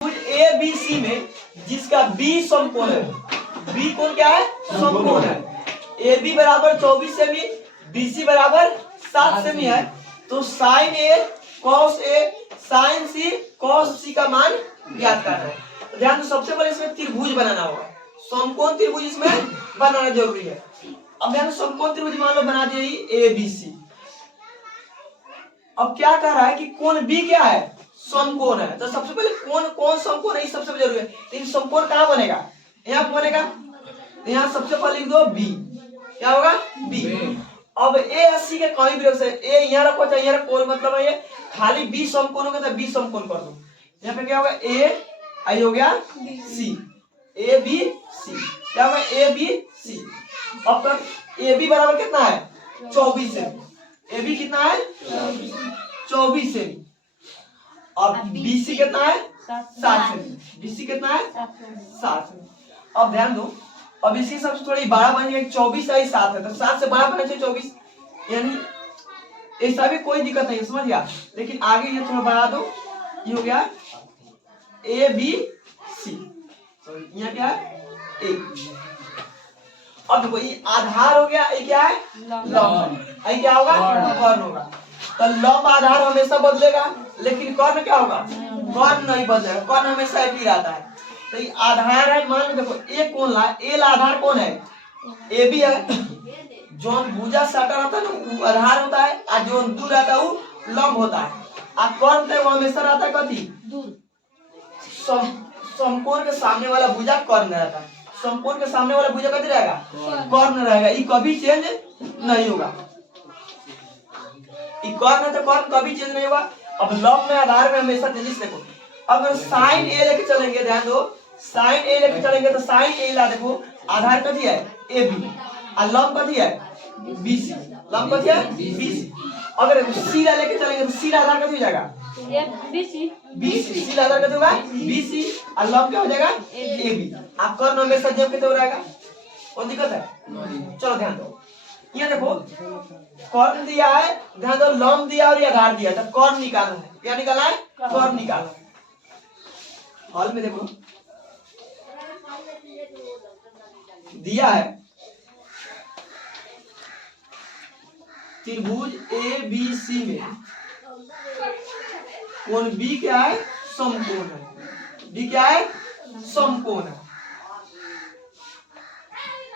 ए B सी में जिसका B समकोण है, बी कोण क्या है? समकोण है। ए बी बराबर 24 सेमी, बी सी बराबर 7 सेमी है, तो sign A cos A sign C cos सी का मान ज्ञात करना है। ध्यान दो, सबसे पहले इसमें त्रिभुज बनाना होगा, समकोण त्रिभुज इसमें बनाना जरूरी है। अब ध्यान, समकोण त्रिभुज मान लो बना दिए ए बी सी। अब क्या कह रहा है कि कोण बी क्या है? समकोण है। तो सबसे पहले कौन समकोण है, सबसे जरूरी है। लेकिन समकोण कहां बनेगा? यहाँ बनेगा। यहाँ सबसे पहले लिख दो बी, क्या होगा? बी। अब ए अस्सी के कहीं भी रख सकते, ए यहाँ रखो चाहे यहाँ रखो, मतलब है ये खाली बी समकोण होगा तो बी समकोण कर दो। यहाँ पे क्या होगा? ए आई हो गया सी, ए बी सी, क्या होगा? A B C. अब तक ए बी बराबर कितना है? 24 सेमी। ए बी कितना है? 24 सेमी। अब बी सी कितना है? 7 सेमी। बी सी कितना है? 7 सेमी। अब ध्यान दो, अब इसके सबसे थोड़ी बड़ा बन गया, 24 है 7 है, तो 7 से बड़ा बना चाहिए 24, यानी ऐसा भी कोई दिक्कत नहीं, समझ गया। लेकिन आगे ये थोड़ा बढ़ा दो, ये हो गया ए बी सी, यहाँ क्या है? ए। अब देखो ये आधार हो गया, ये क्या है? लंब। ये क्या होगा? कर्ण होगा। तो लंब आधार हमेशा बदलेगा, लेकिन कर्ण क्या होगा? कर्ण नहीं बदलेगा, कर्ण हमेशा एक ही रहता है। तो ये आधार है, मान लो देखो ए कौन ला, ए ला आधार कौन है? ए बी है। जो भुजा सटा रहता है ना वो आधार होता है, और जो दूर रहता है वो लंब होता है। और कर्ण वो हमेशा रहता है कथी? समकोण के सामने वाला भुजा कर्ण रहता है, समकोण के सामने वाला भुजा कथी रहेगा? कर्ण रहेगा। ये कभी चेंज नहीं होगा, ये कर्ण है तो कर्ण कभी चेंज नहीं होगा। अब लंब में आधार में हमेशा चेंजेस देखो। अगर साइन ए लेके चलेंगे, ध्यान दो, साइन ए लेके चलेंगे तो साइन ए ला देखो आधार कथी है? ए बी, और लंब कथी है? B C. लंब कथी है? B C. अगर सी ला लेके चलेंगे तो सी ला आधार कथी हो जाएगा? B C. बी सी, सी ला आधार कथी होगा? बी सी, और लंब क्या हो जाएगा? A B. आप कर्ण हमेशा जब कितने हो रहेगा, कोई दिक्कत है? चलो ध्यान दो, ये देखो कर्ण दिया है, ध्यान दो, लंब दिया और ये आधार दिया, तो कर्ण निकालना है। क्या निकालना है? कर्ण निकालना है। हॉल में देखो दिया है त्रिभुज ए बी सी में कोण बी क्या है? समकोण है। बी क्या है? समकोण है।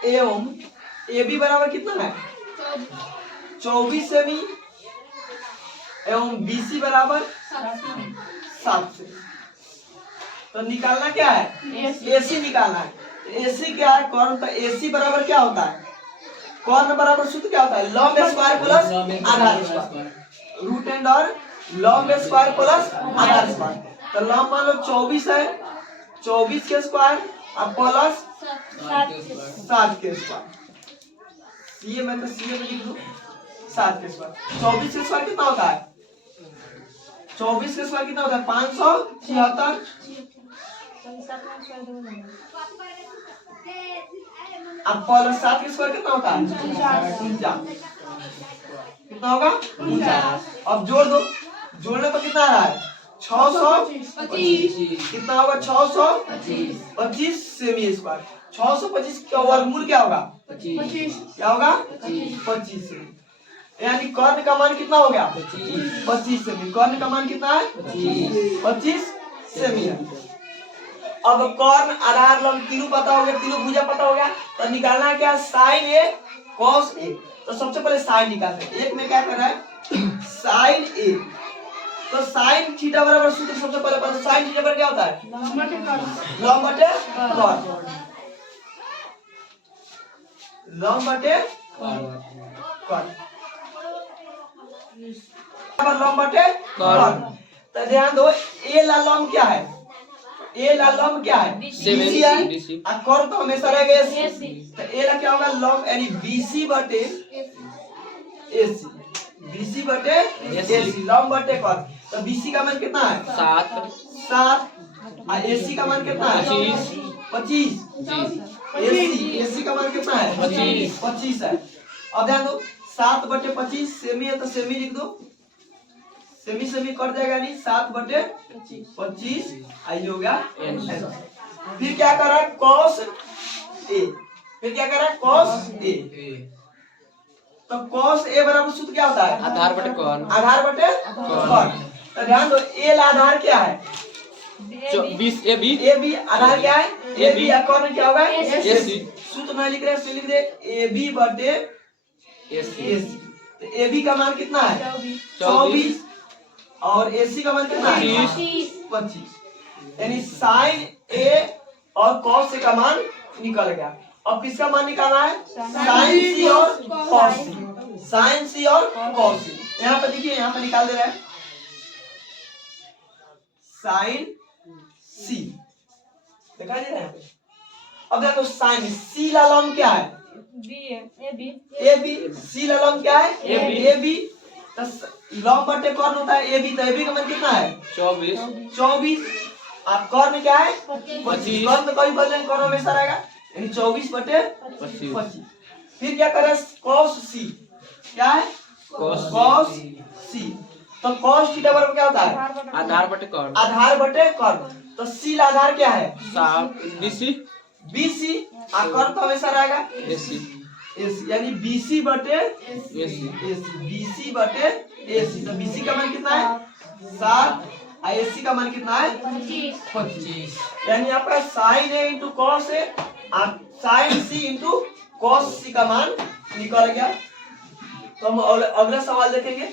एवं ए बी बराबर कितना है? 24 सेमी, एवं बी सी बराबर 7 सेमी। तो निकालना क्या है? एसी निकालना है। एसी क्या है? कर्ण। तो एसी बराबर क्या होता है? कर्ण बराबर सूत्र क्या होता है? लंब स्क्वायर प्लस आधार स्क्वायर, रूट एंड और लंब स्क्वायर प्लस आधार स्क्वायर। तो लंब मान लो 24 है, 24 के स्क्वायर और प्लस 7 के स्क्वायर। सीए में तो सीए में लिख दो 7 के स्क्वायर। 24 के स्क्वायर कितना होता है? 24 के स्क्वायर कितना होता है? 576। अब प्लस 7 के स्क्वायर कितना होता है? 49। कितना होगा? 49। अब जोड़ दो, जोड़ने पर कितना आ रहा है? 625। कितना होगा? 625 सेमी स्क्वायर। 625 का वर्गमूल क्या होगा? 25। क्या होगा? 25 सेमी। यानी कर्ण का मान कितना हो गया? 25 सेमी। कर्ण का मान कितना है? 25 सेमी है। अब कर्ण आधार लंब तीनों पता हो गया, तीनों भुजा पता हो गया, तो निकालना है क्या? Sign A cos A. तो सबसे पहले साइन निकालते हैं। एक में क्या कर रहा है? साइन ए, तो साइन थीटा बराबर सूत्र सबसे पहले पता। साइन थीटा बराबर क्या होता है? लंब बटे कर्ण। लंब बटे लंब बटे कर्ण। तो ध्यान दो, ए ला लंब क्या है? ए ला लंब क्या है? बीसी है, और कर्ण तो हमेशा रहेगा एसी। तो ए ला क्या होगा? लंब, यानी बीसी बटे एसी, बीसी बटे एसी, लंब बटे कर्ण। तो बीसी का मान कितना है? 7, और एसी का मान कितना है? 25। एसी का मान कितना है? 25 है। अब ध्यान दो, 7 बटे 25 सेमी है, तो सेमी लिख दो। सेमी सेमी कट जाएगा, यानी 7/25 आई हो गया आंसर। फिर क्या कर रहा है cos a, फिर क्या कर रहा है cos a, तो cos a बराबर सूत्र क्या होता है आधार बटे कौन, आधार बटे कौन। तो ध्यान दो a ला आधार क्या है 20 ए बी, ए बी, आधार क्या है ए बी, कौन क्या होगा AC। सूत्र नहीं लिख रहे हैं, लिख दे ए बी बटे AC। तो ए बी का मान कितना है 24 और एसी का मान कितना है 25, यानी साइन ए और कॉस ए का मान निकल गया। अब किसका मान निकालना है साइन सी और कॉस सी, साइन सी और कॉस सी। यहाँ पे देखिए, यहाँ पे निकाल दे रहा है साइन सी, दिखाई दे रहा है यहाँ पे। अब देखो साइन सी ला लंब क्या है ए बी, सी ला लंब क्या है ए बी, लंब बटे कौन होता है ए बी, तो ए बी का मान कितना है 24 और कौन क्या है 25, कौन में कभी बदलेंगे कौन हमेशा रहेगा, यानी 24/25। फिर क्या करें cos c, क्या है cos c, तो cos थीटा बराबर क्या होता है आधार बटे कौन, आधार बटे कौन। तो c ला आधार क्या है BC BC और कौन तो हमेशा रहेगा AC, यानी BC बटे AC। BC बटे AC, तो BC का मान कितना है 7 और AC का मान कितना है 25, यानी आपका sin A into cos A और sin C into cos C का मान निकल गया। तो हम अगला सवाल देखेंगे।